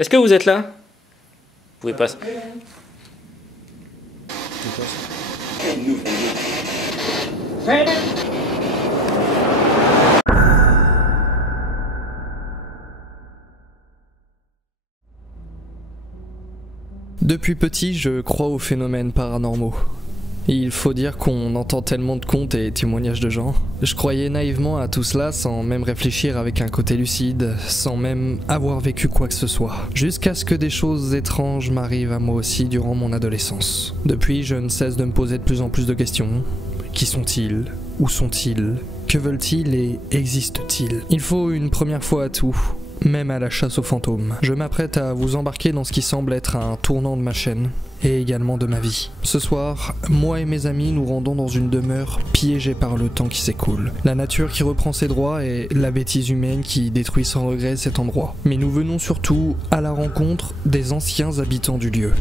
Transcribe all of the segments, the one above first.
Est-ce que vous êtes là? Vous pouvez pas. Depuis petit, je crois aux phénomènes paranormaux. Il faut dire qu'on entend tellement de contes et témoignages de gens. Je croyais naïvement à tout cela sans même réfléchir avec un côté lucide, sans même avoir vécu quoi que ce soit. Jusqu'à ce que des choses étranges m'arrivent à moi aussi durant mon adolescence. Depuis, je ne cesse de me poser de plus en plus de questions. Qui sont-ils? Où sont-ils? Que veulent-ils et existent-ils? Il faut une première fois à tout. Même à la chasse aux fantômes. Je m'apprête à vous embarquer dans ce qui semble être un tournant de ma chaîne, et également de ma vie. Ce soir, moi et mes amis nous rendons dans une demeure piégée par le temps qui s'écoule. La nature qui reprend ses droits et la bêtise humaine qui détruit sans regret cet endroit. Mais nous venons surtout à la rencontre des anciens habitants du lieu.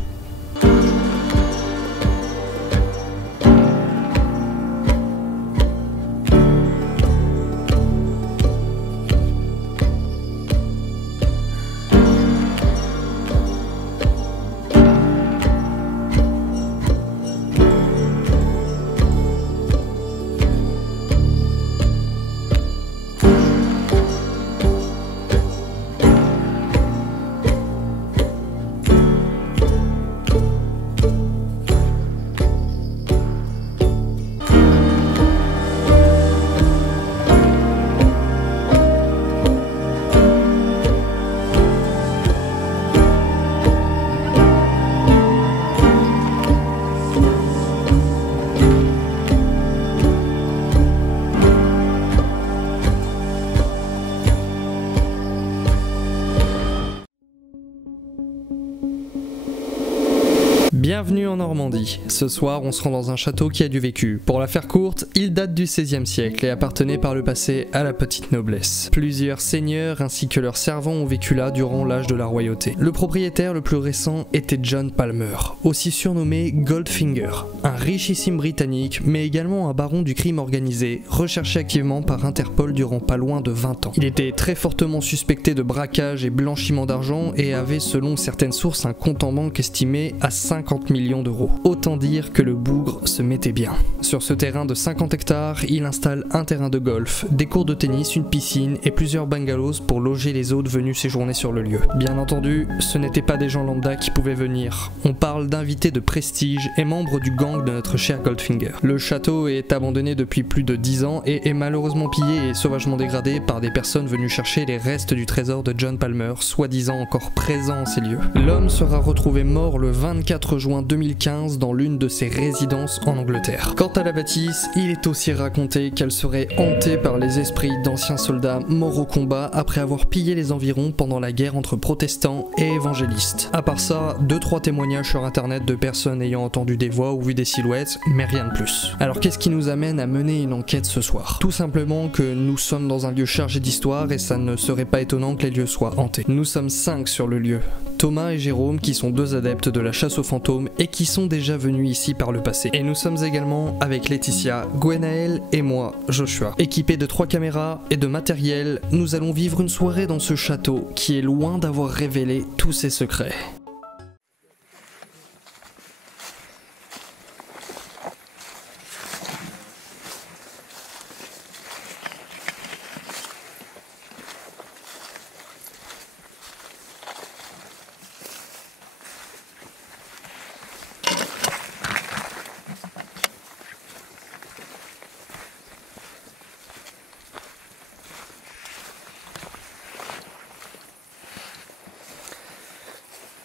Bienvenue en Normandie. Ce soir, on se rend dans un château qui a du vécu. Pour la faire courte, il date du XVIe siècle et appartenait par le passé à la petite noblesse. Plusieurs seigneurs ainsi que leurs servants ont vécu là durant l'âge de la royauté. Le propriétaire le plus récent était John Palmer, aussi surnommé Goldfinger, un richissime britannique, mais également un baron du crime organisé, recherché activement par Interpol durant pas loin de 20 ans. Il était très fortement suspecté de braquage et blanchiment d'argent et avait, selon certaines sources, un compte en banque estimé à 50 millions d'euros. Autant dire que le bougre se mettait bien. Sur ce terrain de 50 hectares, il installe un terrain de golf, des cours de tennis, une piscine et plusieurs bungalows pour loger les hôtes venus séjourner sur le lieu. Bien entendu, ce n'étaient pas des gens lambda qui pouvaient venir. On parle d'invités de prestige et membres du gang de notre cher Goldfinger. Le château est abandonné depuis plus de 10 ans et est malheureusement pillé et sauvagement dégradé par des personnes venues chercher les restes du trésor de John Palmer, soi-disant encore présent en ces lieux. L'homme sera retrouvé mort le 24 juin 2015 dans l'une de ses résidences en Angleterre. Quant à la bâtisse, il est aussi raconté qu'elle serait hantée par les esprits d'anciens soldats morts au combat après avoir pillé les environs pendant la guerre entre protestants et évangélistes. À part ça, 2-3 témoignages sur internet de personnes ayant entendu des voix ou vu des silhouettes, mais rien de plus. Alors qu'est-ce qui nous amène à mener une enquête ce soir? Tout simplement que nous sommes dans un lieu chargé d'histoire et ça ne serait pas étonnant que les lieux soient hantés. Nous sommes 5 sur le lieu. Thomas et Jérôme qui sont 2 adeptes de la chasse aux fantômes et qui sont déjà venus ici par le passé. Et nous sommes également avec Laetitia, Gwenaël et moi, Joshua. Équipés de 3 caméras et de matériel, nous allons vivre une soirée dans ce château qui est loin d'avoir révélé tous ses secrets.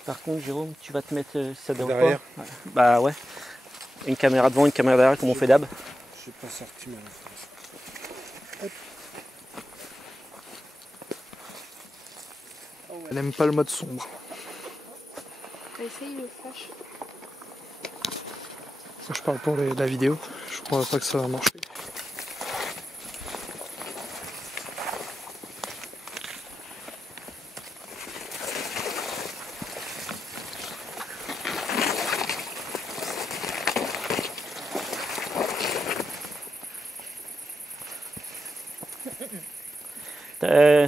Par contre, Jérôme, tu vas te mettre ça derrière. Ouais. Bah ouais. Une caméra devant, une caméra derrière, comme on fait d'hab. Je n'ai pas sorti ma référence. Elle n'aime pas le mode sombre. Essaye le flash. Ça, je parle pour la vidéo. Je crois pas que ça va marcher.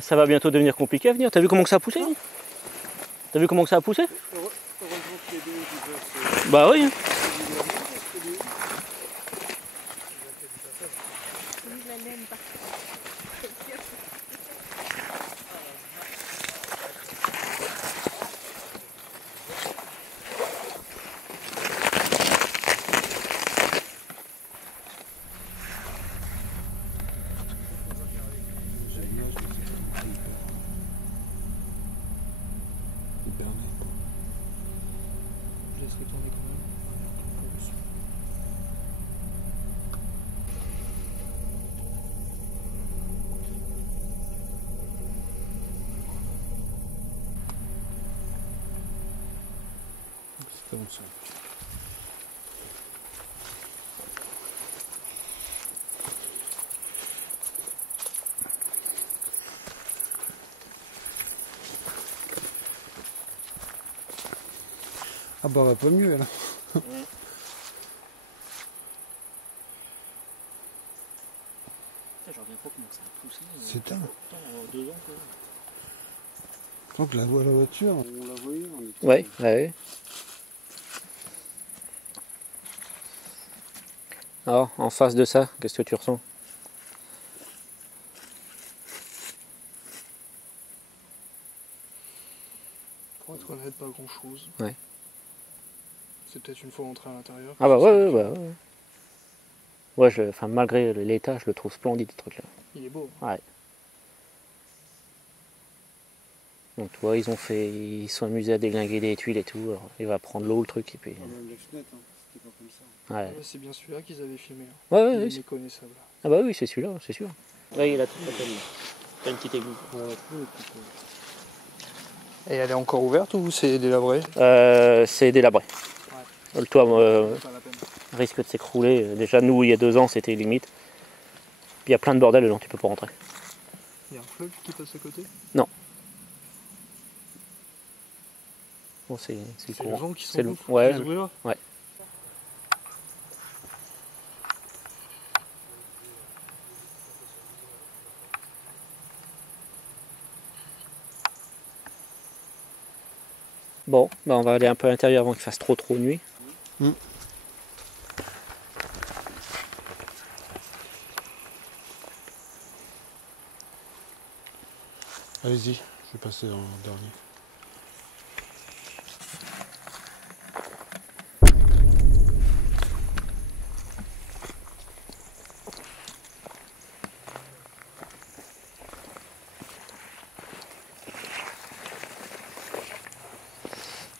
Ça va bientôt devenir compliqué à venir. T'as vu comment que ça a poussé? T'as vu comment ça a poussé? Heureusement qu'il y a des qui veulent Bah oui. Je laisserai tourner quand même. C'est comme ça. Ah bah pas mieux là. Je reviens pas comment ça a poussé. C'est dingue. 2 ans quoi. Donc la voiture, on la voyait. On était... Ouais, ouais. Alors, en face de ça, qu'est-ce que tu ressens? Pour être honnête, pas grand chose. Ouais. C'est peut-être une fois entré à l'intérieur. Ah bah ouais, ouais, ouais. Ouais, enfin, malgré l'état, je le trouve splendide ce truc-là. Il est beau. Ouais. Donc tu vois, ils sont amusés à déglinguer des tuiles et tout. Alors, il va prendre l'eau, le truc, et puis... Ah, même les fenêtres, hein, c'était pas comme ça. Ouais, Ouais, c'est bien celui-là qu'ils avaient filmé. Hein. ouais, ouais, Il ouais, est méconnaissable. ah bah oui, c'est celui-là, c'est sûr. Ouais, il a tout fait. T'as une petite église. Et elle est encore ouverte ou c'est délabré? C'est délabré. Ouais. Le toit Pas la peine. risque de s'écrouler. Déjà, nous, il y a 2 ans, c'était limite. Puis il y a plein de bordel dedans, tu peux pas rentrer. Il y a un fleuve qui passe à côté? Non. Bon, c'est le C'est le courant. vent qui C'est le- s'engouffre. ouais, Qui s'ouvre là. ouais. Bon, bah on va aller un peu à l'intérieur avant qu'il fasse trop nuit. Allez-y, je vais passer dans le dernier.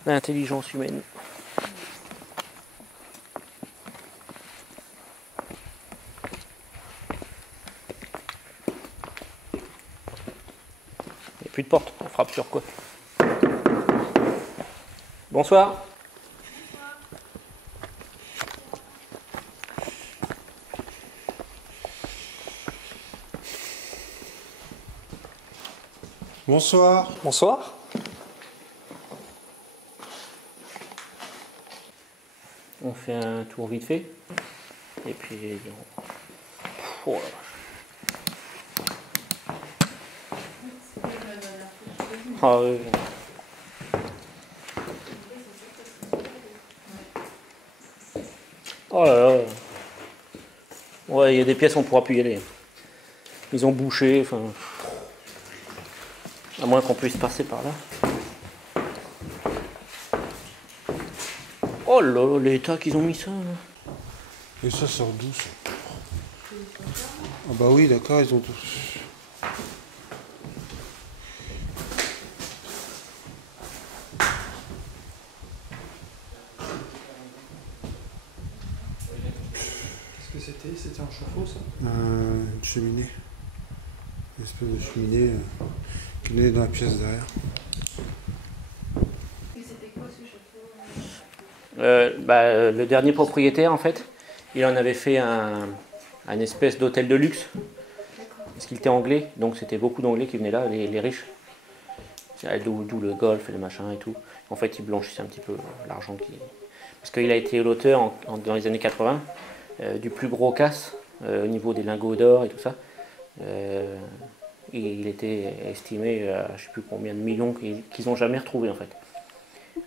L'intelligence humaine. Il n'y a plus de porte, on frappe sur quoi? Bonsoir. Bonsoir. Bonsoir. On fait un tour vite fait. Et puis... Oh la vache. Ah oui. Oh là là. Ouais, il y a des pièces, on pourra plus y aller. Ils ont bouché, enfin... À moins qu'on puisse passer par là. Oh là là, l'état qu'ils ont mis ça. Là. Et ça sort d'où ça? Ah bah oui, d'accord, ils ont tous... Qu'est-ce que c'était? C'était un chauffe-eau ça? Une cheminée. Une espèce de cheminée qui venait dans la pièce derrière. Et c'était quoi ce chauffe-eau? Le dernier propriétaire, en fait, il en avait fait un espèce d'hôtel de luxe. Parce qu'il était anglais, donc c'était beaucoup d'anglais qui venaient là, les riches. D'où le golf et le machin et tout. En fait, il blanchissait un petit peu l'argent qui... Parce qu'il a été l'auteur, dans les années 80, du plus gros casse au niveau des lingots d'or et tout ça. Et il était estimé à je ne sais plus combien de millions qu'ils n'ont jamais retrouvé en fait.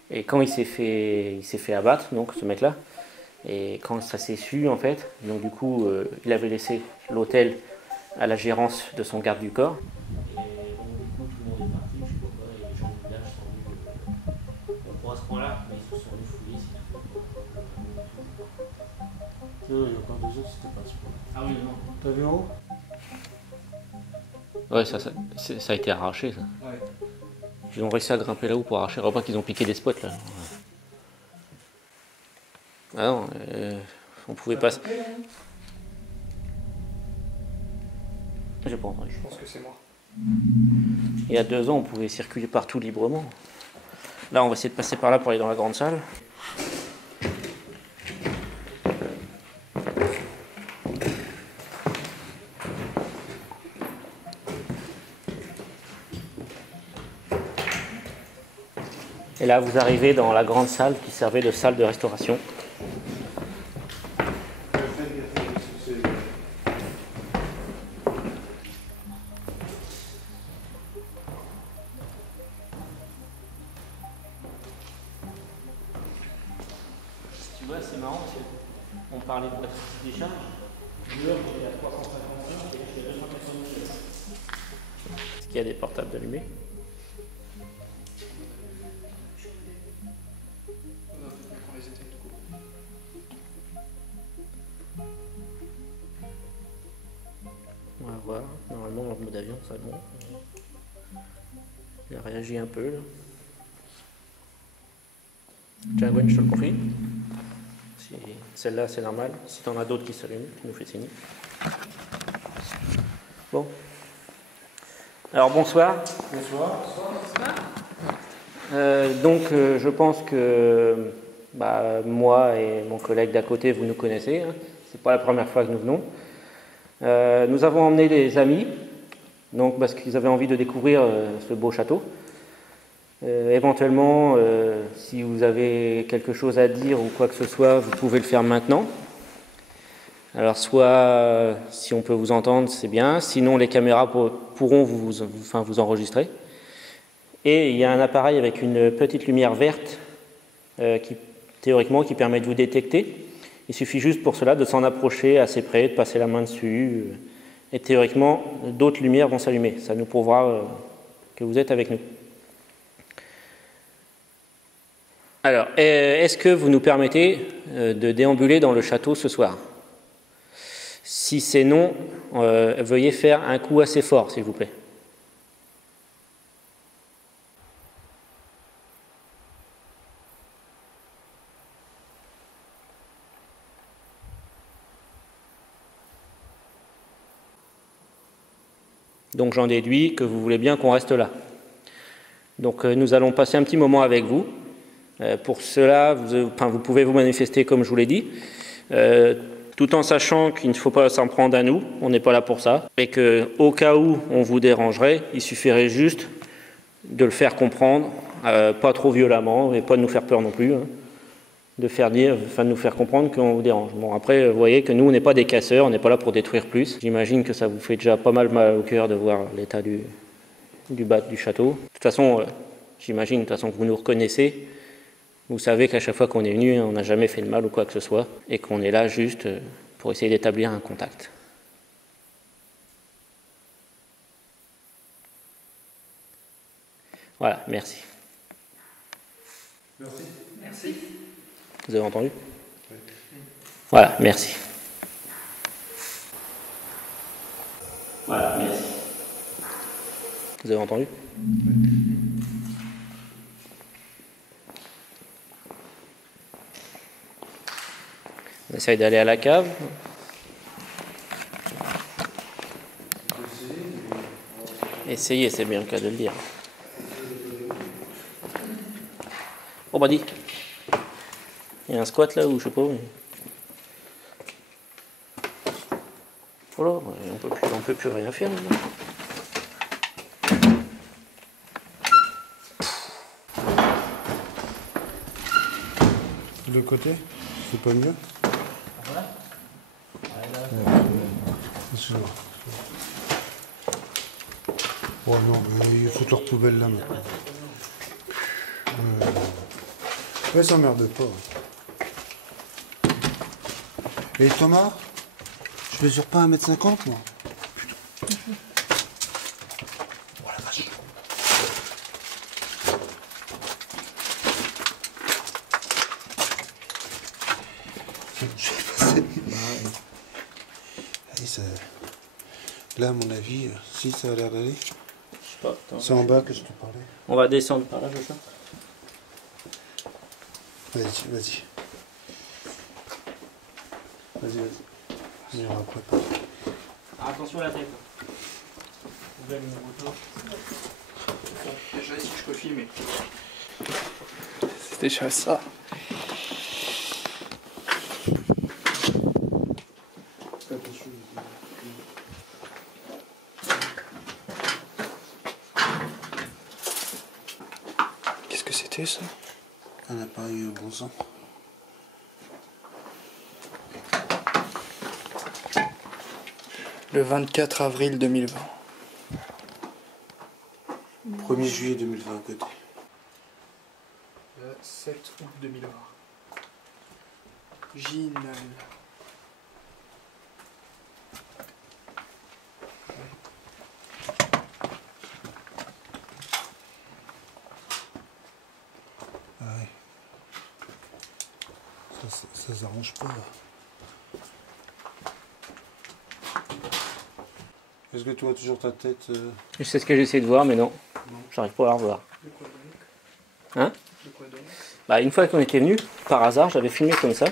Et quand il s'est fait abattre, donc ce mec-là, et quand ça s'est su en fait, donc du coup il avait laissé l'hôtel à la gérance de son garde du corps. Et donc du coup tout le monde est parti, je sais pas quoi, et les gens du village sont venus pour à ce point-là, mais ils se sont venus fouiller, c'est tout. Il y a encore 2 autres, c'était pas ce point. Ah oui, non. T'as vu en haut? Ouais, ça a été arraché ça. Ouais. Ils ont réussi à grimper là-haut pour arracher. Repas qu'ils ont piqué des spots là. Ah non, on pouvait pas. J'ai pas entendu. Je pense que c'est moi. Il y a 2 ans, on pouvait circuler partout librement. Là, on va essayer de passer par là pour aller dans la grande salle. Et là, vous arrivez dans la grande salle qui servait de salle de restauration. Tu vois, c'est marrant parce qu'on parlait de la décharge. Dehors, il y a 355 et il y a 290. Est-ce qu'il y a des portables allumés? On les éteint tout court. On va voir. Normalement, en mode avion, ça va bon. Il a réagi un peu. Là. Tiens, Gwen, je te le confie. Si celle-là, c'est normal. Si tu en as d'autres qui s'allument, tu nous fais signe. Bon. Alors, bonsoir. Bonsoir. Je pense que moi et mon collègue d'à côté, vous nous connaissez. Hein. C'est pas la première fois que nous venons. Nous avons emmené des amis, donc parce qu'ils avaient envie de découvrir ce beau château. Éventuellement, si vous avez quelque chose à dire ou quoi que ce soit, vous pouvez le faire maintenant. Alors soit, si on peut vous entendre, c'est bien. Sinon, les caméras pourront vous enregistrer. Et il y a un appareil avec une petite lumière verte qui permet de vous détecter. Il suffit juste pour cela de s'en approcher assez près, de passer la main dessus. Et théoriquement, d'autres lumières vont s'allumer. Ça nous prouvera que vous êtes avec nous. Alors, est-ce que vous nous permettez de déambuler dans le château ce soir? Si c'est non, veuillez faire un coup assez fort, s'il vous plaît. Donc j'en déduis que vous voulez bien qu'on reste là. Donc nous allons passer un petit moment avec vous. Pour cela, vous pouvez vous manifester comme je vous l'ai dit, tout en sachant qu'il ne faut pas s'en prendre à nous, on n'est pas là pour ça, et qu'au cas où on vous dérangerait, il suffirait juste de le faire comprendre, pas trop violemment, et pas de nous faire peur non plus, hein, de nous faire comprendre qu'on vous dérange. Bon, après, vous voyez que nous, on n'est pas des casseurs, on n'est pas là pour détruire plus. J'imagine que ça vous fait déjà pas mal au cœur de voir l'état du château. De toute façon, j'imagine que vous nous reconnaissez. Vous savez qu'à chaque fois qu'on est venu, on n'a jamais fait de mal ou quoi que ce soit, et qu'on est là juste pour essayer d'établir un contact. Voilà, merci. Merci. Merci. Vous avez entendu? Oui. Voilà, merci. Voilà, merci. Vous avez entendu? Oui. On essaye d'aller à la cave. Essayez, c'est bien le cas de le dire. Oh bah dis, il y a un squat là où je sais pas. Mais... Oh là, on peut plus rien faire maintenant. De côté, c'est pas mieux. Voilà. C'est sûr. Oh non, mais ils foutent leur poubelle là maintenant. Ouais, s'emmerde pas. Et Thomas, je mesure pas 1m50 moi. Putain. Oh la vache. Je vais passer. Allez, ça... Là, à mon avis, si ça a l'air d'aller. Je sais pas. Attends, C'est en bas que je te parlais. on va descendre par là, je sais. Vas-y, vas-y. Vas-y. On va préparer. Attention à la tête. Déjà ici je peux filmer. C'est déjà ça. Qu'est-ce que c'était ça? Un appareil bon sang. Le 24 avril 2020. 1er juillet 2020 à côté. Le 7 août 2020. Ginal. Ah ouais. Ça s'arrange pas. Est-ce que tu vois toujours ta tête Je sais ce que j'essaie de voir, mais non. J'arrive pas à la revoir. De quoi donc? Hein? De quoi donc? Bah, une fois qu'on était venu, par hasard, j'avais filmé comme ça.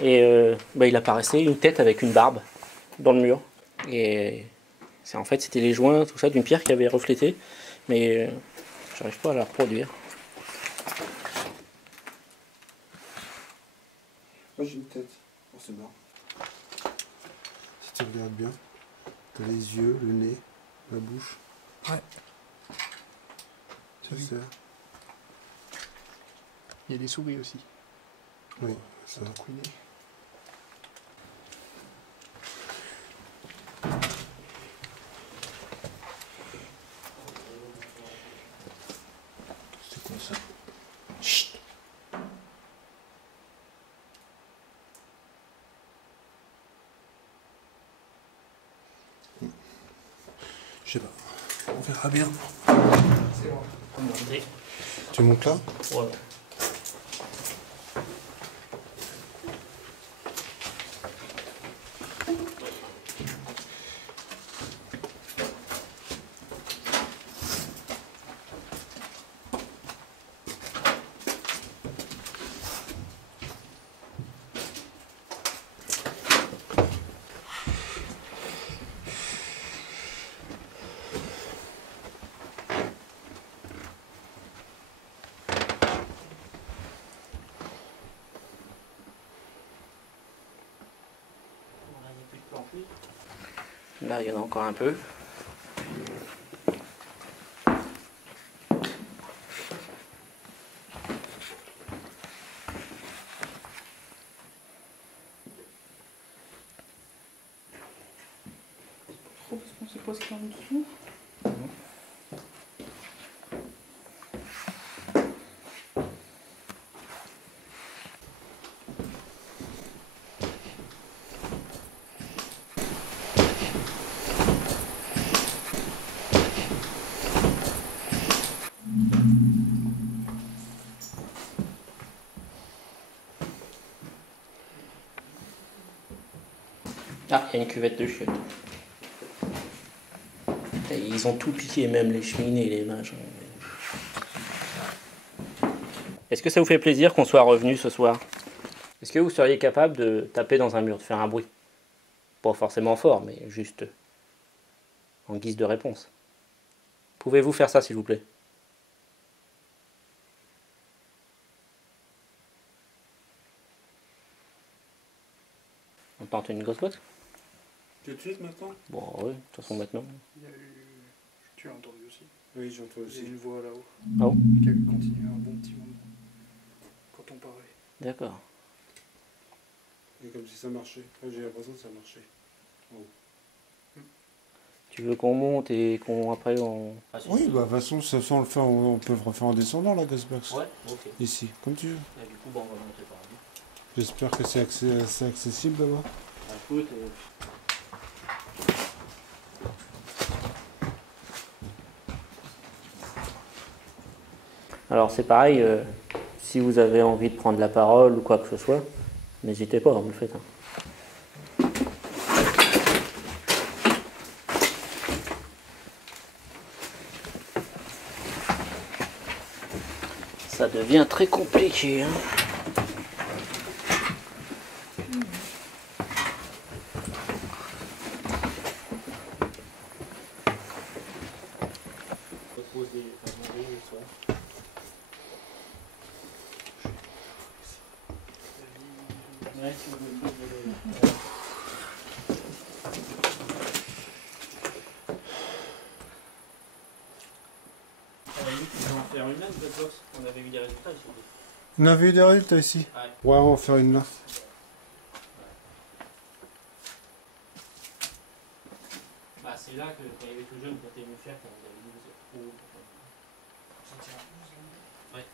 Et bah, il apparaissait une tête avec une barbe dans le mur. Et en fait, c'était les joints, tout ça, d'une pierre qui avait reflété. Mais j'arrive pas à la reproduire. Moi j'ai une tête. Oh, c'est marrant. Si tu regardes bien, t'as les yeux, le nez, la bouche. Ouais. C'est ça. Il y a des souris aussi. Oui, ça. Dans ton couinet. C'est quoi ça? Chut. Je sais pas. On verra bien. C'est bon. Tu montes là? Ouais. Là, il y en a encore un peu. Trop parce qu'on sait pas ce qu'il y a en dessous. Ah, il y a une cuvette de chiottes. Et ils ont tout piqué, même les cheminées, les machins. Est-ce que ça vous fait plaisir qu'on soit revenu ce soir? Est-ce que vous seriez capable de taper dans un mur, de faire un bruit? Pas forcément fort, mais juste en guise de réponse. Pouvez-vous faire ça, s'il vous plaît? On tente une grosse boîte? Tout de suite maintenant? Bon, oui, de toute façon, maintenant. Il y a eu... Tu as entendu aussi. Oui, j'entends Il y a aussi. une voix là-haut Ah bon? qui a continué un bon petit moment. Quand on parlait. D'accord. Et comme si ça marchait. Moi j'ai l'impression que ça marchait. Tu veux qu'on monte et qu'on après on... Oui, bah de toute façon, ça, on le fait, on peut le refaire en descendant la Ghostbox. Ouais, ok. Ici, comme tu veux. Et du coup, bon, on va monter par là. J'espère que c'est assez accessible d'abord. Bah, écoute, alors c'est pareil, si vous avez envie de prendre la parole ou quoi que ce soit, n'hésitez pas, vous le faites. Hein. Ça devient très compliqué. Hein. On avait eu des résultats ici. On avait eu des résultats ici. Ouais, on va faire une là. Bah, c'est là que quand il y avait tout jeune, quand t'es venu faire, quand vous avez dit ouais.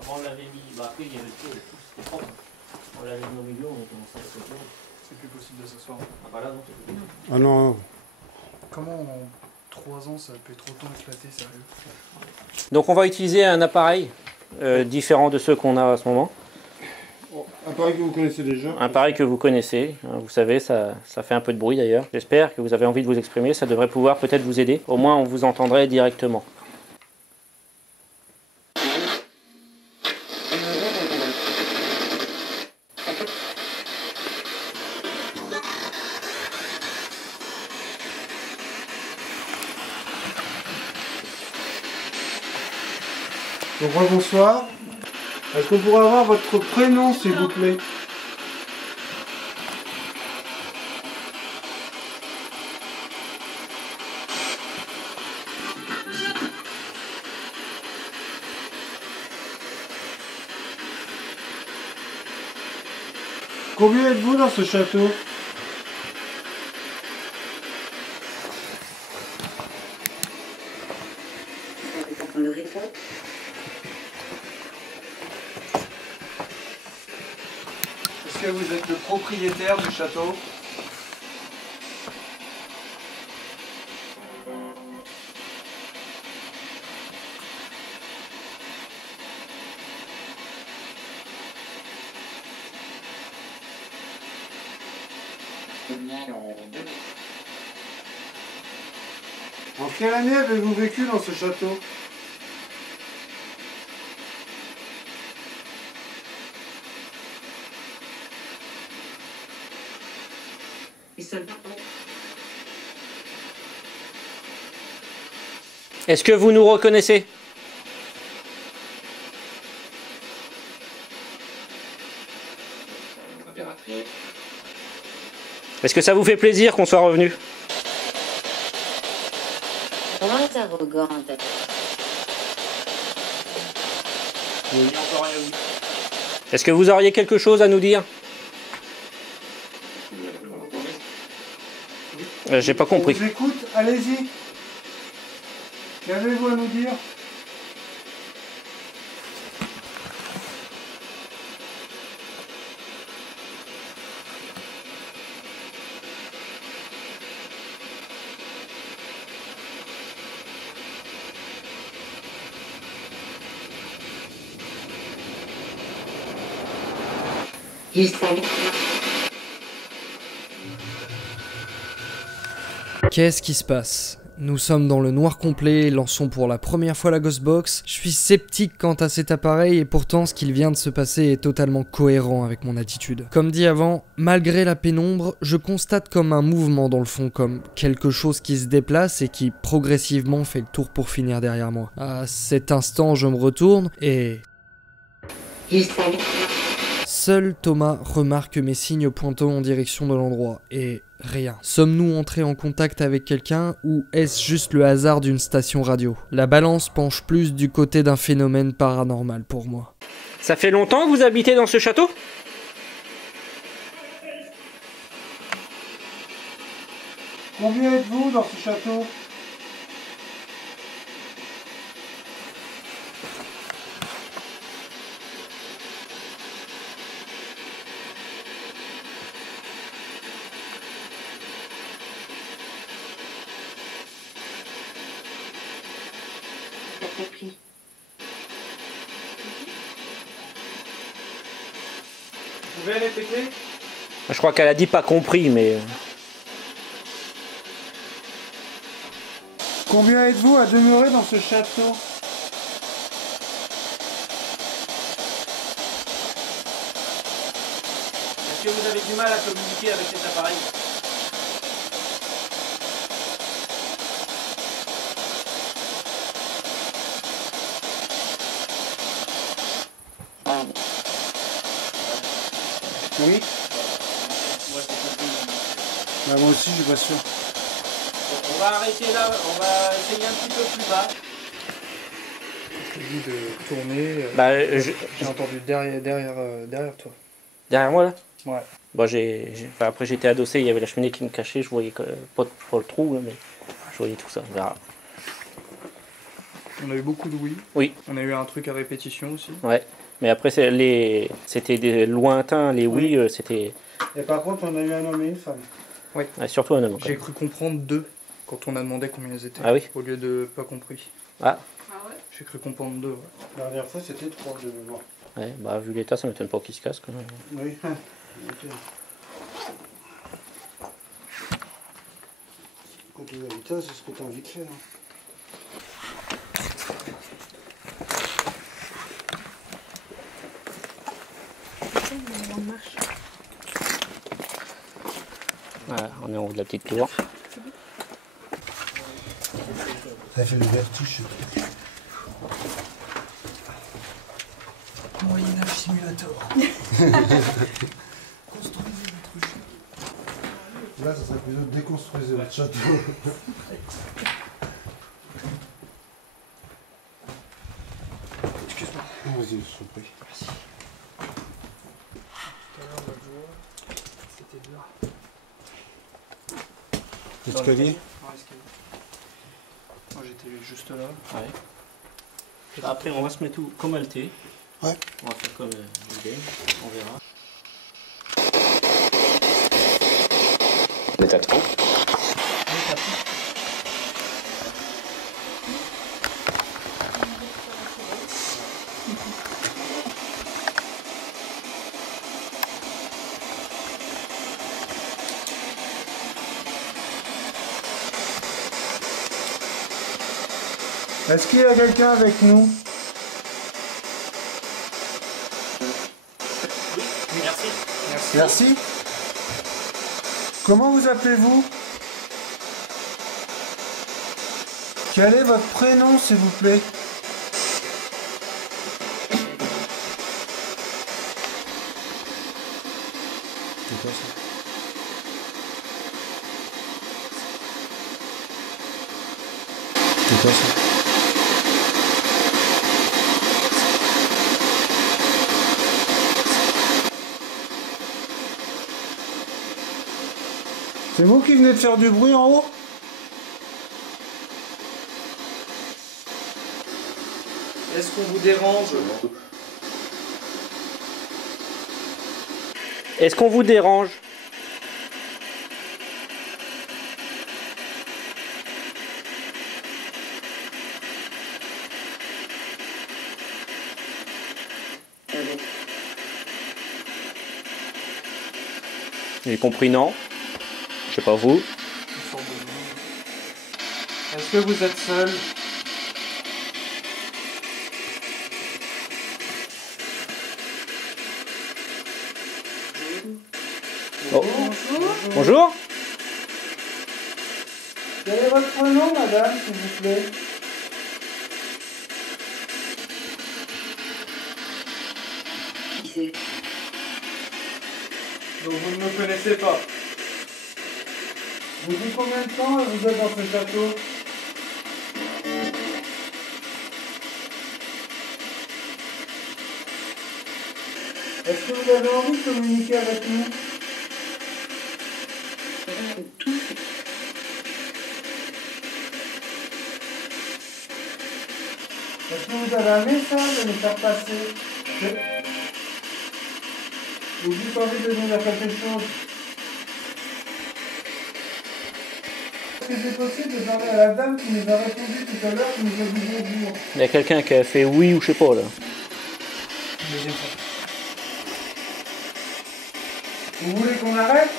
Avant on l'avait mis, bah après il y avait tout, c'était propre. On l'avait mis au milieu, on a commencé à sauter. C'est plus possible de s'asseoir. Ah bah là non, c'est plus. Ah non, non. Comment en 3 ans ça peut être autant éclaté, sérieux? Donc on va utiliser un appareil différent de ceux qu'on a à ce moment. Un appareil que vous connaissez déjà. Un appareil que vous connaissez, hein, vous savez, ça fait un peu de bruit d'ailleurs. J'espère que vous avez envie de vous exprimer, ça devrait pouvoir peut-être vous aider. Au moins on vous entendrait directement. Donc bonsoir. Est-ce qu'on pourrait avoir votre prénom s'il vous plaît? Combien êtes-vous dans ce château? Est-ce que vous êtes le propriétaire du château? En quelle année avez-vous vécu dans ce château? Est-ce que vous nous reconnaissez? Est-ce que ça vous fait plaisir qu'on soit revenu? Moins arrogante. Est-ce que vous auriez quelque chose à nous dire? J'ai pas On compris. vous écoute, allez-y. Qu'avez-vous à nous dire? Qu'est-ce qui se passe? Nous sommes dans le noir complet, lançons pour la première fois la Ghostbox. Je suis sceptique quant à cet appareil et pourtant ce qu'il vient de se passer est totalement cohérent avec mon attitude. Comme dit avant, malgré la pénombre, je constate comme un mouvement dans le fond, comme quelque chose qui se déplace et qui progressivement fait le tour pour finir derrière moi. À cet instant, je me retourne et... Seul Thomas remarque mes signes pointant en direction de l'endroit, et rien. Sommes-nous entrés en contact avec quelqu'un, ou est-ce juste le hasard d'une station radio? La balance penche plus du côté d'un phénomène paranormal pour moi. Ça fait longtemps que vous habitez dans ce château? Combien êtes-vous dans ce château? T'as compris. Vous pouvez répéter? Je crois qu'elle a dit pas compris, mais... Combien êtes-vous à demeurer dans ce château? Est-ce que vous avez du mal à communiquer avec cet appareil? Oui. Bah, moi aussi, je suis pas sûr. On va arrêter là, on va essayer un petit peu plus bas. Je t'ai dit de tourner. J'ai entendu derrière toi. Derrière moi là? Ouais. Bon, enfin, après j'étais adossé, il y avait la cheminée qui me cachait, je voyais pas le trou, là, mais je voyais tout ça. On verra. On a eu beaucoup de oui. Oui. On a eu un truc à répétition aussi. Ouais. Mais après c'était des lointains, les oui, c'était Et par contre, on a eu un homme et une femme. ouais, surtout un homme. J'ai cru comprendre 2 quand on a demandé combien ils étaient. Ah oui. Au lieu de pas compris. Ah. Ah ouais? J'ai cru comprendre 2. Ouais. La dernière fois, c'était 3 de mémoire. Ouais, bah vu l'état, ça m'étonne pas qu'ils se cassent quand même. Oui. Ok. Quand tu as l'état, c'est ce que tu as envie de faire. On marche. Voilà, on est en haut de la petite tour. Ça fait le vertige. Moyen-Âge simulator. Construisez votre château. Là, ça serait plutôt déconstruisez votre château. Excuse-moi. Vas-y, je t'en prie. Merci. Tout à l'heure, l'autre jour, c'était là. L'escalier? Dans l'escalier. Moi j'étais juste là. Ouais. Après, on va se mettre comme alté. Ouais. On va faire comme le game, on verra. L'état 30. Est-ce qu'il y a quelqu'un avec nous? Merci. Merci. Comment vous appelez-vous? Quel est votre prénom, s'il vous plaît? C'est quoi ça? C'est quoi ça? C'est vous qui venez de faire du bruit en haut? Est-ce qu'on vous dérange? Est-ce qu'on vous dérange? J'ai compris non. Je sais pas vous. Est-ce que vous êtes seul? Oh. Bonjour. Quel est votre prénom, madame, s'il vous plaît? Qui c'est? Donc vous ne me connaissez pas. Depuis combien de temps vous êtes dans ce château? Est-ce que vous avez envie de communiquer avec nous? Tout. vous avez un message à nous faire passer. Vous avez envie de nous dire quelque chose. Est-ce que c'est possible de parler à la dame qui nous a répondu tout à l'heure, qui nous a dit bonjour? Il y a quelqu'un qui a fait oui ou je sais pas là. Deuxième fois. Vous voulez qu'on arrête?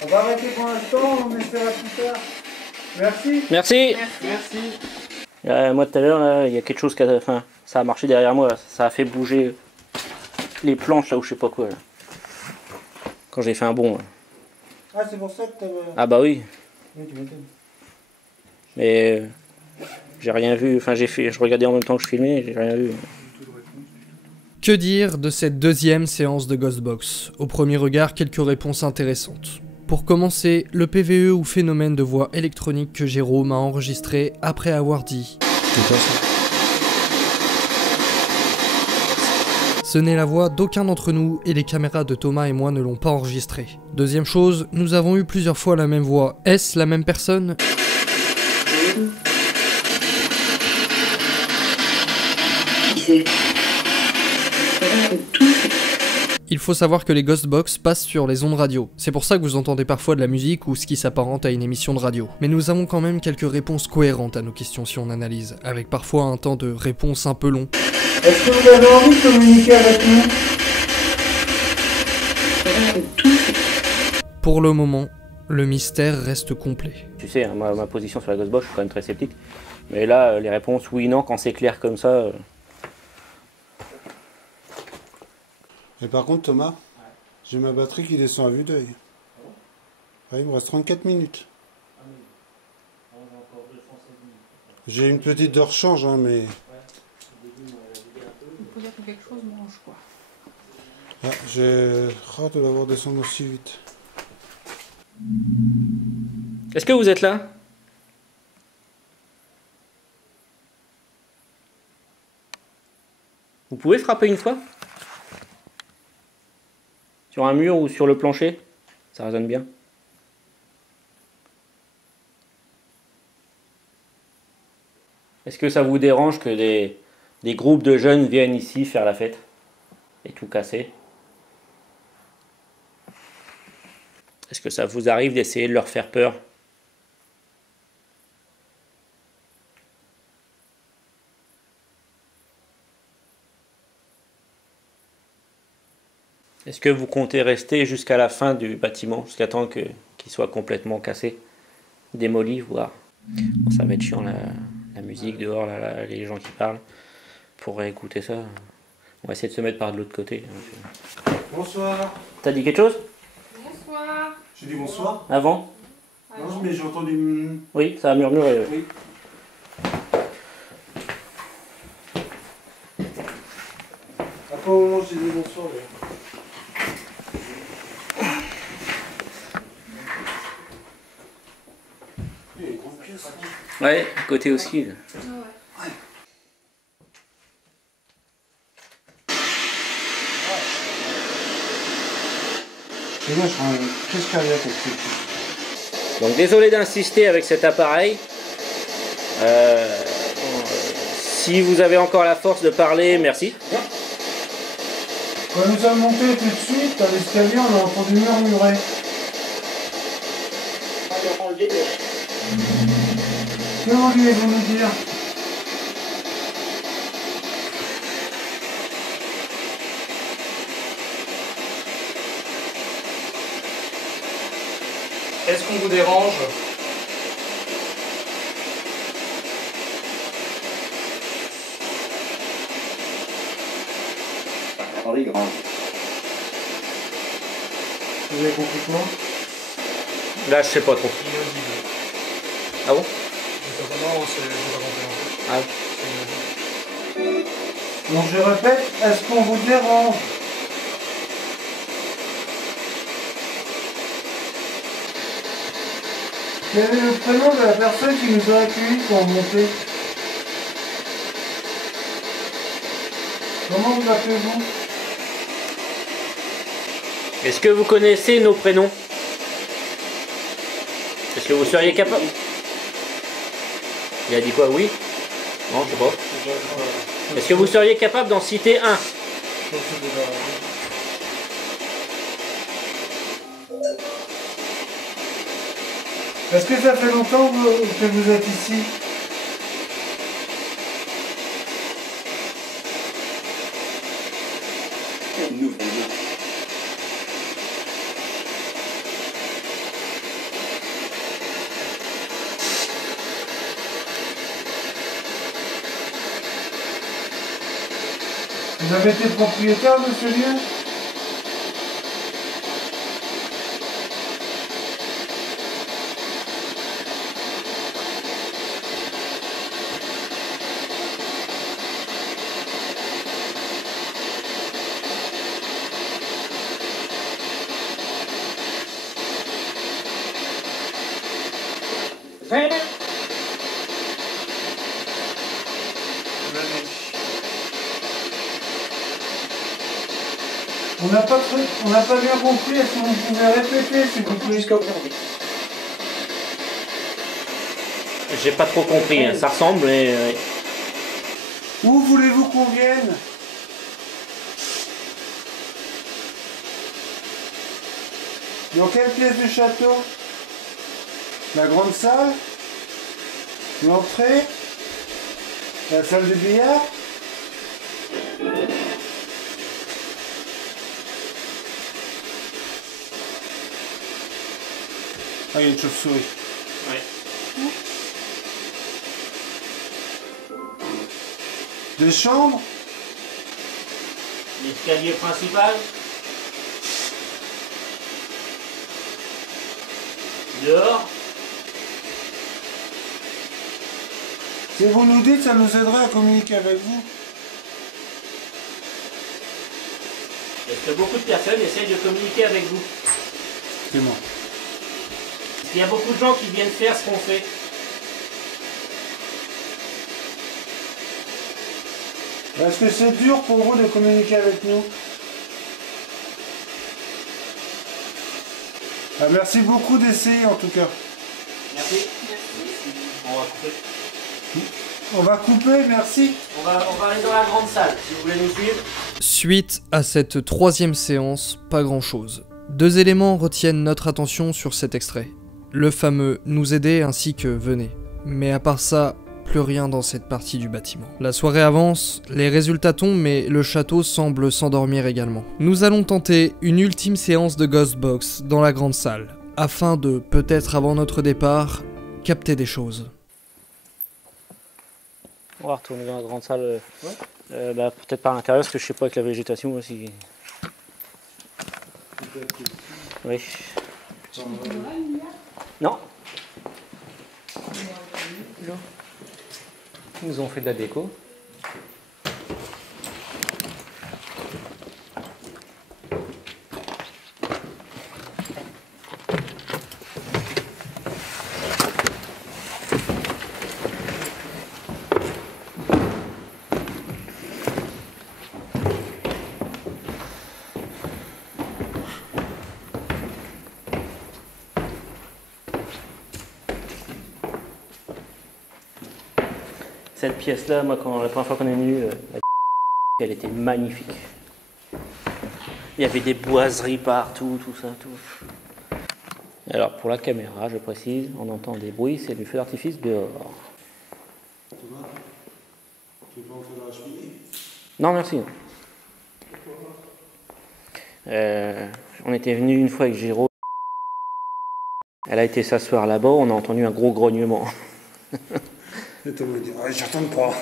On va arrêter pour l'instant, on essaiera plus tard. Merci. Merci. Merci. Moi tout à l'heure, là, il y a quelque chose qui a... Enfin, ça a marché derrière moi, là. Ça a fait bouger les planches là ou je sais pas quoi. Là. Quand j'ai fait un bond. Là. Ah, c'est pour ça que t'avais... Ah bah oui. Oui, tu m'étonnes. Mais j'ai rien vu. Enfin, je regardais en même temps que je filmais, j'ai rien vu. Que dire de cette deuxième séance de Ghostbox? Au premier regard, quelques réponses intéressantes. Pour commencer, le PVE ou phénomène de voix électronique que Jérôme a enregistré après avoir dit ce n'est la voix d'aucun d'entre nous et les caméras de Thomas et moi ne l'ont pas enregistré. Deuxième chose, nous avons eu plusieurs fois la même voix. Est-ce la même personne? Il faut savoir que les Ghostbox passent sur les ondes radio. C'est pour ça que vous entendez parfois de la musique ou ce qui s'apparente à une émission de radio. Mais nous avons quand même quelques réponses cohérentes à nos questions si on analyse, avec parfois un temps de réponse un peu long. Est-ce que vous avez envie de communiquer avec nous? Pour le moment, le mystère reste complet. Tu sais, hein, ma position sur la Ghostbox, je suis quand même très sceptique. Mais là, les réponses oui, non, quand c'est clair comme ça... Et par contre, Thomas, j'ai ma batterie qui descend à vue d'œil. Ouais, il me reste 34 minutes. J'ai une petite de rechange, hein, mais... Il faut que quelque chose mange, quoi. Ah, j'ai hâte de l'avoir descendu aussi vite. Est-ce que vous êtes là? Vous pouvez frapper une fois? Sur un mur ou sur le plancher? Ça résonne bien. Est-ce que ça vous dérange que des groupes de jeunes viennent ici faire la fête et tout casser? Est-ce que ça vous arrive d'essayer de leur faire peur? Est-ce que vous comptez rester jusqu'à la fin du bâtiment, jusqu'à temps qu'il soit complètement cassé, démoli, voire... Bon, ça va être chiant la musique dehors, là, les gens qui parlent. Pour écouter ça, on va essayer de se mettre par de l'autre côté. Bonsoir. T'as dit quelque chose? Bonsoir. J'ai dit bonsoir. Avant? Non, mais j'ai entendu... Oui, ça a murmuré. Oui. Après au moment où j'ai dit bonsoir, oui. Ouais, côté aussi. Là. Et moi, je prends une crise cardiaque avec ce truc. Donc désolé d'insister avec cet appareil. Si vous avez encore la force de parler, merci. Quand nous sommes montés tout de suite, à l'escalier, on a entendu murmurer. Que vouliez-vous nous dire? Est-ce qu'on vous dérange? Attendez, grand. Vous avez compris comment? Là, je sais pas trop. Ah bon? Ah. Donc je répète, est-ce qu'on vous dérange? Quel est le prénom de la personne qui nous a accueillis pour monter? Comment vous appelez-vous? Est-ce que vous connaissez nos prénoms? Est-ce que vous seriez capable? Il a dit quoi? Oui? Non, je sais pas. Est-ce que vous seriez capable d'en citer un? Est-ce que ça fait longtemps que vous êtes ici? Vous avez été propriétaire de ce lieu? On n'a pas bien compris. Est-ce que vous pouvez répéter, s'il vous plaît? J'ai pas trop compris, hein. Ça ressemble, mais... Où voulez-vous qu'on vienne? Dans quelle pièce du château? La grande salle? L'entrée? La salle de billard? Ah, il y a une chauve-souris. Ouais. Des chambres? L'escalier principal. Dehors. Si vous nous dites, ça nous aiderait à communiquer avec vous. Est-ce que beaucoup de personnes essayent de communiquer avec vous? C'est moi. Il y a beaucoup de gens qui viennent faire ce qu'on fait. Est-ce que c'est dur pour vous de communiquer avec nous? Ah, merci beaucoup d'essayer en tout cas. Merci. On va couper. On va couper, merci. On va aller dans la grande salle, si vous voulez nous suivre. Suite à cette troisième séance, pas grand chose. Deux éléments retiennent notre attention sur cet extrait. Le fameux nous aider ainsi que venez. Mais à part ça, plus rien dans cette partie du bâtiment. La soirée avance, les résultats tombent mais le château semble s'endormir également. Nous allons tenter une ultime séance de Ghostbox dans la grande salle, afin de, peut-être avant notre départ, capter des choses. On va retourner dans la grande salle, peut-être par l'intérieur, parce que je sais pas avec la végétation aussi. Oui. Non. Ils nous ont fait de la déco. Cette pièce-là, moi, la première fois qu'on est venu, elle était magnifique. Il y avait des boiseries partout, tout ça, tout. Alors, pour la caméra, je précise, on entend des bruits, c'est du feu d'artifice dehors. Thomas, tu veux pas entrer dans la cheminée? Non, merci. On était venu une fois avec Géraud. Elle a été s'asseoir là-bas, on a entendu un gros grognement. Et Thomas dit, ah, j'y retourne pas.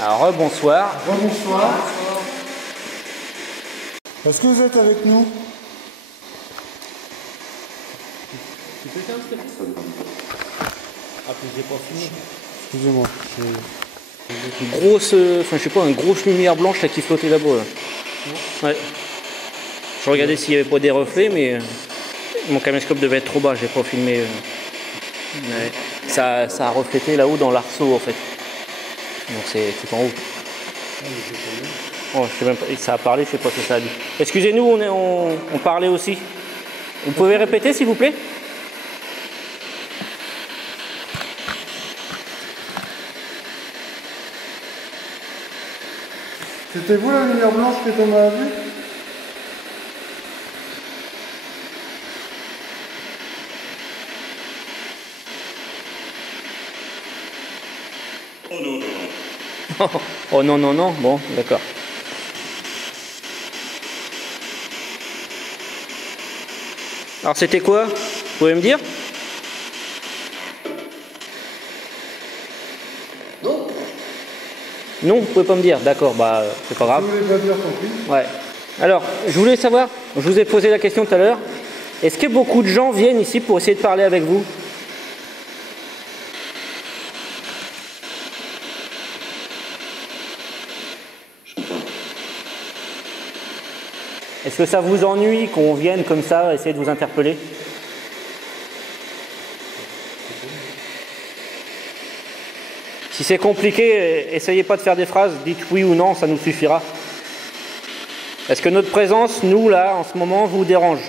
Alors, bonsoir. Bonsoir. Est-ce que vous êtes avec nous? Tu peux éteindre s'il te plaît? Ah, puis j'ai pas fini. Excusez-moi. Grosse, enfin je sais pas, une grosse lumière blanche là qui flottait là-bas. Là. Ouais. Je regardais s'il n'y avait pas des reflets, mais mon caméscope devait être trop bas, j'ai pas filmé. Ouais. Ça a reflété là-haut dans l'arceau en fait. Donc c'est tout en haut. Oh, je sais même pas, ça a parlé, je sais pas ce que ça a dit. Excusez-nous, on parlait aussi. Vous pouvez répéter s'il vous plaît? C'était vous la lumière blanche qui est tombée à vue? Oh non, non, non, bon, d'accord. Alors c'était quoi? Vous pouvez me dire? Non. Non, vous pouvez pas me dire, d'accord, bah c'est pas grave. Vous voulez pas dire, tant pis. Ouais. Alors, je voulais savoir, je vous ai posé la question tout à l'heure, est-ce que beaucoup de gens viennent ici pour essayer de parler avec vous? Est-ce que ça vous ennuie qu'on vienne comme ça essayer de vous interpeller? Si c'est compliqué, essayez pas de faire des phrases, dites oui ou non, ça nous suffira. Est-ce que notre présence, nous, là, en ce moment, vous dérange?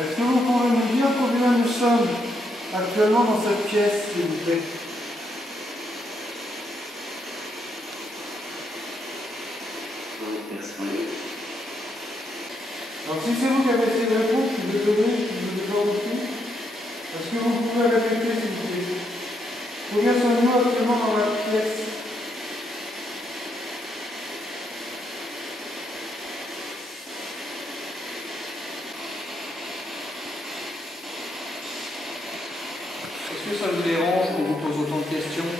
Est-ce que vous pouvez nous dire combien nous sommes actuellement dans cette pièce, s'il vous plaît? Alors si c'est vous qui avez essayé de répondre, je suis désolé, je vous ai pas reçu. Est-ce que vous pouvez répéter, s'il vous plaît? Combien sommes-nous actuellement dans la pièce? Est-ce que ça vous dérange qu'on vous pose autant de questions?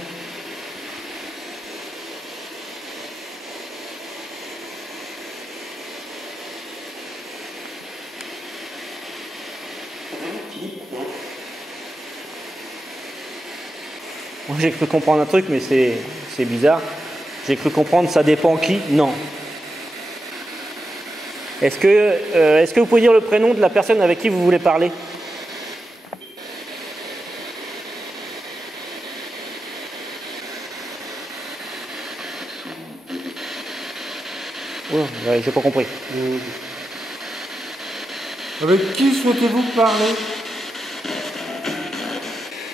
Moi j'ai cru comprendre un truc, mais c'est bizarre. J'ai cru comprendre ça dépend qui? Non. Est-ce que vous pouvez dire le prénom de la personne avec qui vous voulez parler? Ouais, j'ai pas compris. Avec qui souhaitez-vous parler?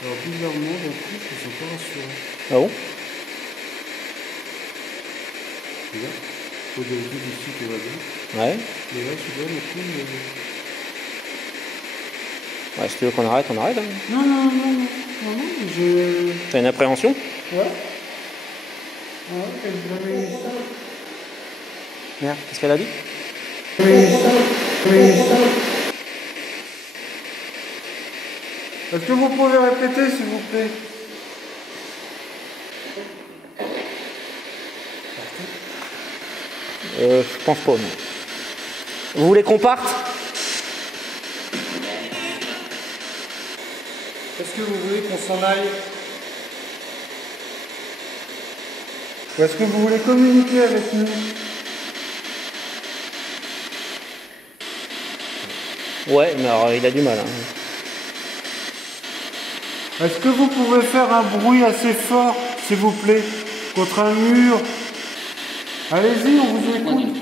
Alors bizarrement, d'un coup, je ne suis pas rassuré. Ah bon? Regarde, au début d'ici tout va bien. Ouais. Mais là, celui-là, le coup, Ouais, si tu veux qu'on arrête, on arrête. Hein. Non, non, non, non, non, non, j'ai... T'as une appréhension? Ouais. Ouais, elle avait ça. Merde, qu'est-ce qu'elle a dit? Est-ce que vous pouvez répéter, s'il vous plaît? Je pense pas, non. Vous voulez qu'on parte? Est-ce que vous voulez qu'on s'en aille? Ou est-ce que vous voulez communiquer avec nous? Ouais, mais alors il a du mal. Hein. Est-ce que vous pouvez faire un bruit assez fort, s'il vous plaît, contre un mur? Allez-y, on vous écoute.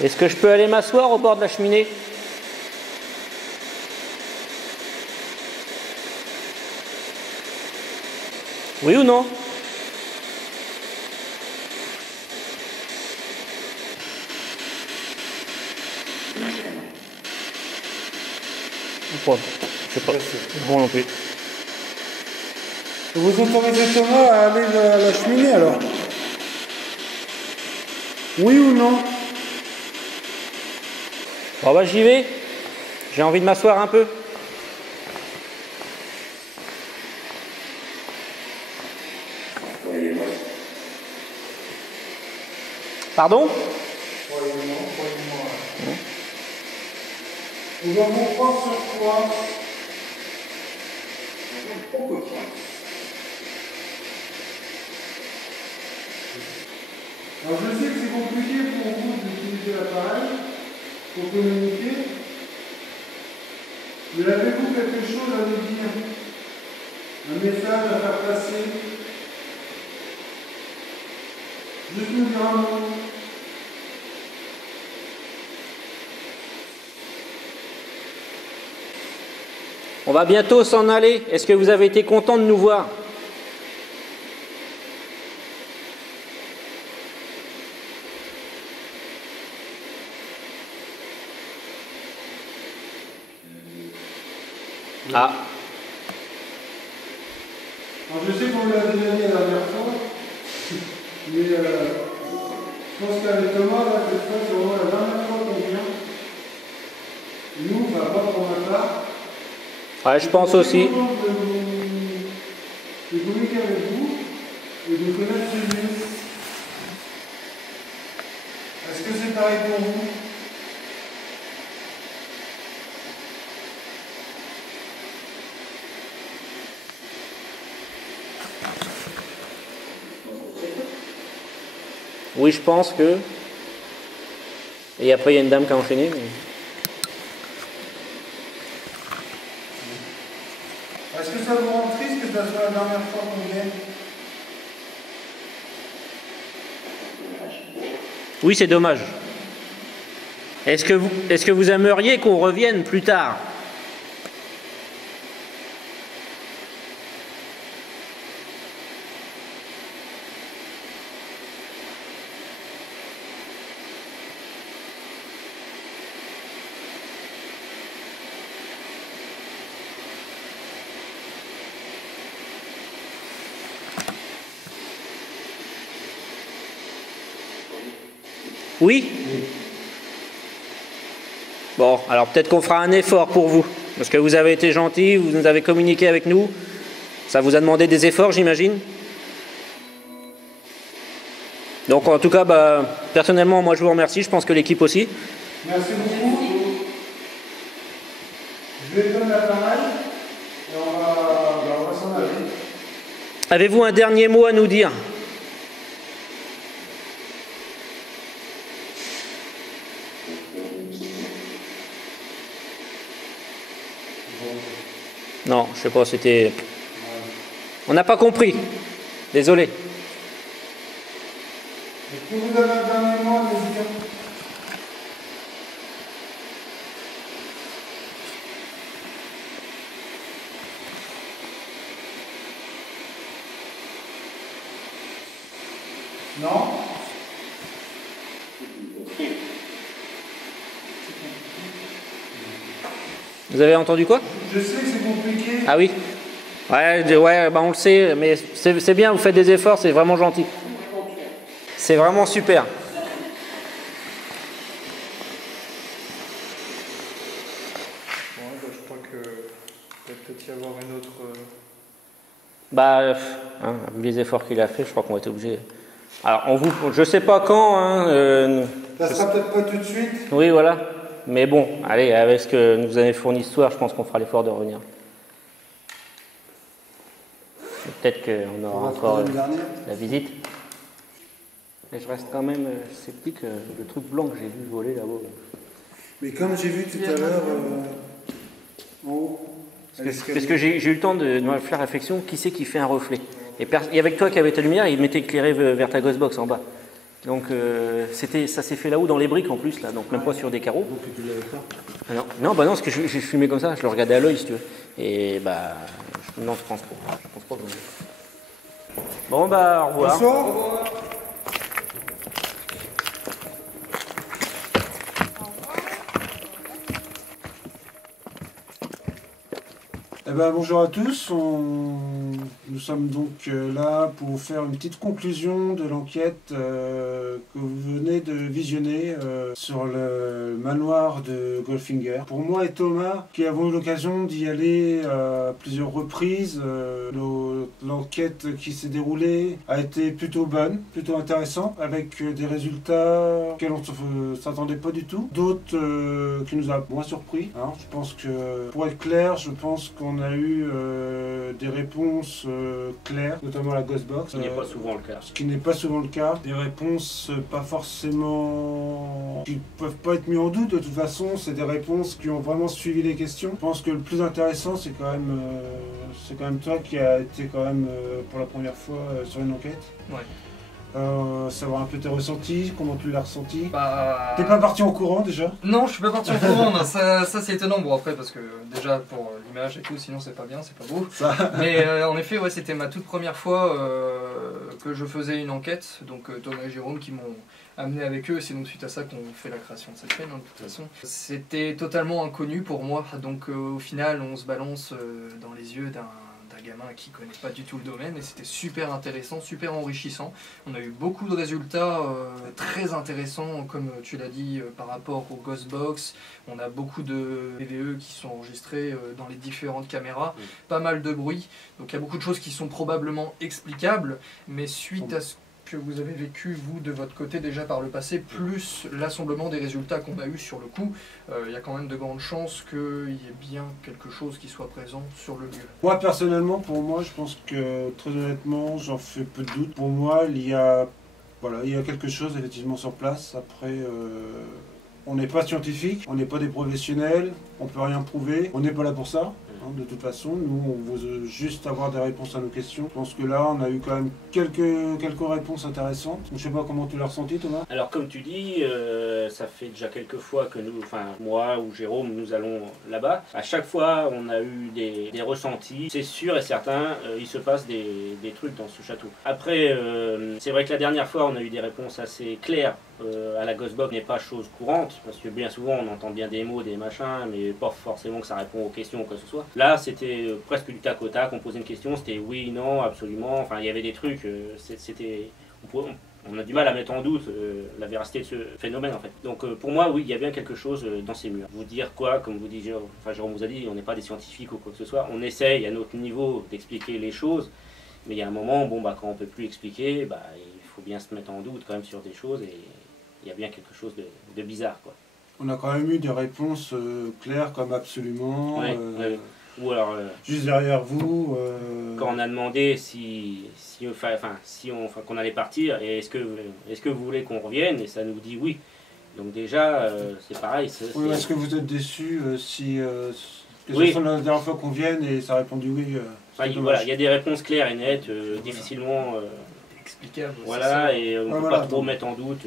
Est-ce que je peux aller m'asseoir au bord de la cheminée? Oui ou non? Ou pas? Je sais pas. Bon non plus. Vous autorisez Thomas à aller à la cheminée alors? Oui ou non? Bon bah j'y vais. J'ai envie de m'asseoir un peu. Pardon? Nous avons 3 sur 3. Alors je sais que c'est compliqué pour vous d'utiliser l'appareil pour communiquer, mais avez-vous quelque chose à nous dire? Un message à faire passer? Juste nous dire un mot. On va bientôt s'en aller. Est-ce que vous avez été content de nous voir? Ah. Alors je sais qu'on l'a déjà dit la dernière fois, mais je pense qu'avec Thomas, là, cette fois, c'est vraiment la dernière fois qu'on vient. Nous, on va pas pour ma part. Ouais, je pense aussi. De communiquer avec vous et de connaître mieux. Est-ce que c'est pareil pour vous? Oui, je pense que... Et après, il y a une dame qui a enchaîné. Mais... Est-ce que ça vous rend triste que ça soit la dernière fois qu'on vienne? Oui, c'est dommage. Est-ce que vous aimeriez qu'on revienne plus tard? Oui? Bon, alors peut-être qu'on fera un effort pour vous. Parce que vous avez été gentil, vous nous avez communiqué avec nous. Ça vous a demandé des efforts, j'imagine. Donc en tout cas, personnellement, moi je vous remercie. Je pense que l'équipe aussi. Merci beaucoup. Je vais donner l'appareil et on va s'en aller. Avez-vous un dernier mot à nous dire? Non, je sais pas, c'était... On n'a pas compris. Désolé. Est-ce que vous avez un dernier mot à nous dire? Non? Vous avez entendu quoi? Je sais que c'est compliqué. Ah oui? Ouais, on le sait, mais c'est bien, vous faites des efforts, c'est vraiment gentil. C'est vraiment super. Je crois que va peut-être y avoir une autre... Vu les efforts qu'il a fait, je crois qu'on va être obligé. Alors, je sais pas quand. Ça sera peut-être pas tout de suite. Oui, voilà. Mais bon, allez, avec ce que nous avez fourni ce soir, je pense qu'on fera l'effort de revenir. Peut-être qu'on aura encore la visite. Mais je reste quand même sceptique, le truc blanc que j'ai vu voler là-haut. Mais comme j'ai vu tout à l'heure en haut. Parce que j'ai eu le temps de me faire réflexion, qui c'est qui fait un reflet? Et avec toi qui avait ta lumière, il m'était éclairé vers ta Ghostbox en bas. Donc ça s'est fait là-haut dans les briques en plus, là, donc même pas sur des carreaux. Donc tu l'avais pas? Non, parce que j'ai filmé comme ça, je le regardais à l'œil si tu veux. Et non, je pense pas. Je pense pas que... Bon, au revoir. Bonsoir. Eh ben, bonjour à tous, nous sommes donc là pour faire une petite conclusion de l'enquête que vous venez de visionner sur le manoir de Goldfinger. Pour moi et Thomas, qui avons eu l'occasion d'y aller à plusieurs reprises, l'enquête qui s'est déroulée a été plutôt bonne, plutôt intéressante, avec des résultats auxquels on ne s'attendait pas du tout. D'autres qui nous ont moins surpris. Hein. Je pense que, pour être clair, je pense qu'on a eu des réponses claires, notamment la Ghostbox. Ce qui n'est pas souvent le cas. Ce qui n'est pas souvent le cas. Des réponses pas forcément... qui peuvent pas être mises en doute. De toute façon, c'est des réponses qui ont vraiment suivi les questions. Je pense que le plus intéressant, c'est quand même toi qui a été quand même pour la première fois sur une enquête. Ouais. Savoir un peu tes ressentis, comment tu l'as ressenti. Bah... T'es pas parti en courant déjà? Non, je suis pas parti en courant, non, ça c'est étonnant. Bon après parce que déjà pour l'image et tout, sinon c'est pas bien, c'est pas beau. Ça. Mais en effet, ouais, c'était ma toute première fois que je faisais une enquête. Donc Thomas et Jérôme qui m'ont amené avec eux, c'est donc suite à ça qu'on fait la création de cette chaîne, hein, de toute façon. C'était totalement inconnu pour moi, donc au final on se balance dans les yeux d'un gamin qui connaît pas du tout le domaine et c'était super intéressant, super enrichissant. On a eu beaucoup de résultats très intéressants comme tu l'as dit par rapport au Ghostbox. On a beaucoup de PVE qui sont enregistrés dans les différentes caméras, pas mal de bruit. Donc il y a beaucoup de choses qui sont probablement explicables, mais suite à ce que vous avez vécu, vous, de votre côté déjà par le passé, plus l'assemblement des résultats qu'on a eu sur le coup, il y a quand même de grandes chances qu'il y ait bien quelque chose qui soit présent sur le lieu. Moi, personnellement, pour moi, je pense que, très honnêtement, j'en fais peu de doute. Pour moi, il y a quelque chose, effectivement, sur place. Après, on n'est pas scientifique, on n'est pas des professionnels, on peut rien prouver, on n'est pas là pour ça. De toute façon, nous on veut juste avoir des réponses à nos questions. Je pense que là on a eu quand même quelques réponses intéressantes. Je sais pas comment tu l'as ressenti, Thomas. Alors comme tu dis, ça fait déjà quelques fois que nous, enfin moi ou Jérôme, nous allons là-bas. À chaque fois on a eu des ressentis. C'est sûr et certain, il se passe des trucs dans ce château. Après, c'est vrai que la dernière fois on a eu des réponses assez claires. À la Ghostbox n'est pas chose courante, parce que bien souvent on entend bien des mots, des machins, mais pas forcément que ça répond aux questions ou quoi que ce soit. Là c'était presque du tac au tac, on posait une question, c'était oui, non, absolument, enfin il y avait des trucs, on a du mal à mettre en doute la véracité de ce phénomène en fait. Donc pour moi oui, il y a bien quelque chose dans ces murs. Vous dire quoi, comme vous dit Jérôme vous a dit, on n'est pas des scientifiques ou quoi que ce soit, on essaye à notre niveau d'expliquer les choses, mais il y a un moment, bon bah quand on peut plus expliquer, bah il faut bien se mettre en doute quand même sur des choses et il y a bien quelque chose de bizarre, quoi. On a quand même eu des réponses claires comme absolument, ou alors juste derrière vous. Quand on a demandé qu'on allait partir, et est-ce que vous voulez qu'on revienne, et ça nous dit oui. Donc déjà, c'est pareil. Est-ce que vous êtes déçus si oui. C'est la dernière fois qu'on vienne et ça a répondu oui. Voilà, il y a des réponses claires et nettes, difficilement explicables. Voilà, et on ne peut pas trop mettre en doute.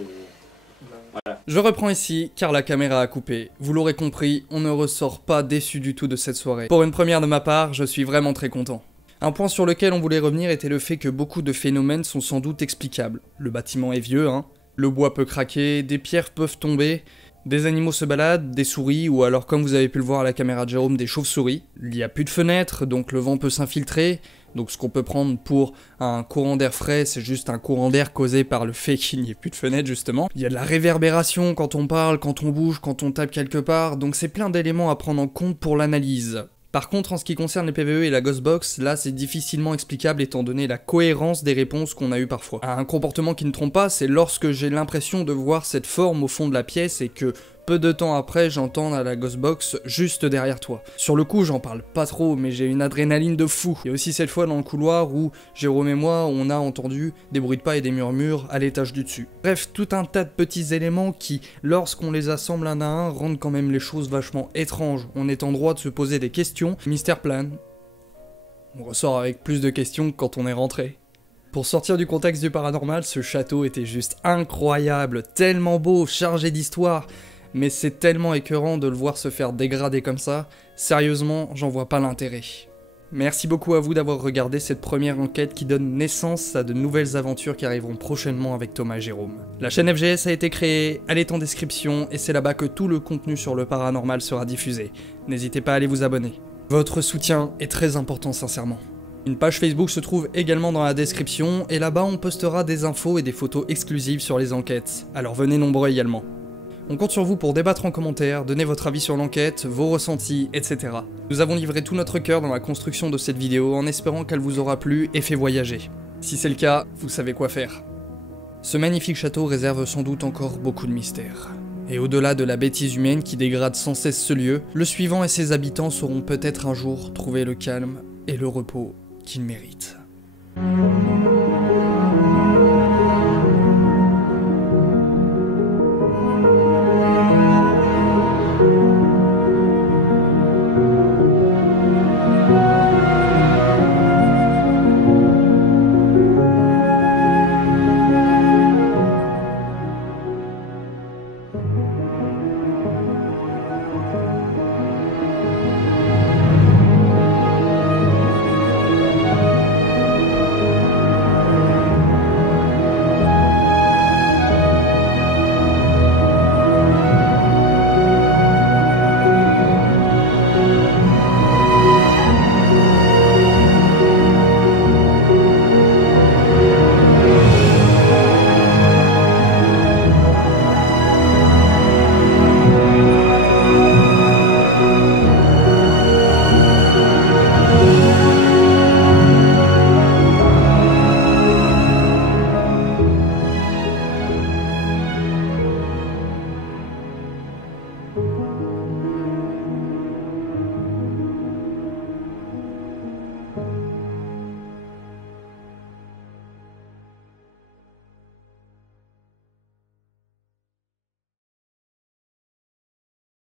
Voilà. Je reprends ici, car la caméra a coupé. Vous l'aurez compris, on ne ressort pas déçu du tout de cette soirée. Pour une première de ma part, je suis vraiment très content. Un point sur lequel on voulait revenir était le fait que beaucoup de phénomènes sont sans doute explicables. Le bâtiment est vieux, hein. Le bois peut craquer, des pierres peuvent tomber, des animaux se baladent, des souris, ou alors comme vous avez pu le voir à la caméra de Jérôme, des chauves-souris. Il n'y a plus de fenêtres, donc le vent peut s'infiltrer. Donc ce qu'on peut prendre pour un courant d'air frais, c'est juste un courant d'air causé par le fait qu'il n'y ait plus de fenêtre justement. Il y a de la réverbération quand on parle, quand on bouge, quand on tape quelque part, donc c'est plein d'éléments à prendre en compte pour l'analyse. Par contre, en ce qui concerne les PVE et la Ghostbox, là c'est difficilement explicable étant donné la cohérence des réponses qu'on a eues parfois. Un comportement qui ne trompe pas, c'est lorsque j'ai l'impression de voir cette forme au fond de la pièce et que peu de temps après, j'entends à la Ghostbox juste derrière toi. Sur le coup, j'en parle pas trop, mais j'ai une adrénaline de fou. Il y a aussi cette fois dans le couloir où Jérôme et moi, on a entendu des bruits de pas et des murmures à l'étage du dessus. Bref, tout un tas de petits éléments qui, lorsqu'on les assemble un à un, rendent quand même les choses vachement étranges. On est en droit de se poser des questions. Mystère plane. On ressort avec plus de questions que quand on est rentré. Pour sortir du contexte du paranormal, ce château était juste incroyable, tellement beau, chargé d'histoire. Mais c'est tellement écœurant de le voir se faire dégrader comme ça, sérieusement, j'en vois pas l'intérêt. Merci beaucoup à vous d'avoir regardé cette première enquête qui donne naissance à de nouvelles aventures qui arriveront prochainement avec Thomas et Jérôme. La chaîne FGS a été créée, elle est en description, et c'est là-bas que tout le contenu sur le paranormal sera diffusé. N'hésitez pas à aller vous abonner. Votre soutien est très important sincèrement. Une page Facebook se trouve également dans la description, et là-bas on postera des infos et des photos exclusives sur les enquêtes, alors venez nombreux également. On compte sur vous pour débattre en commentaire, donner votre avis sur l'enquête, vos ressentis, etc. Nous avons livré tout notre cœur dans la construction de cette vidéo en espérant qu'elle vous aura plu et fait voyager. Si c'est le cas, vous savez quoi faire. Ce magnifique château réserve sans doute encore beaucoup de mystères. Et au-delà de la bêtise humaine qui dégrade sans cesse ce lieu, le suivant et ses habitants sauront peut-être un jour trouver le calme et le repos qu'ils méritent.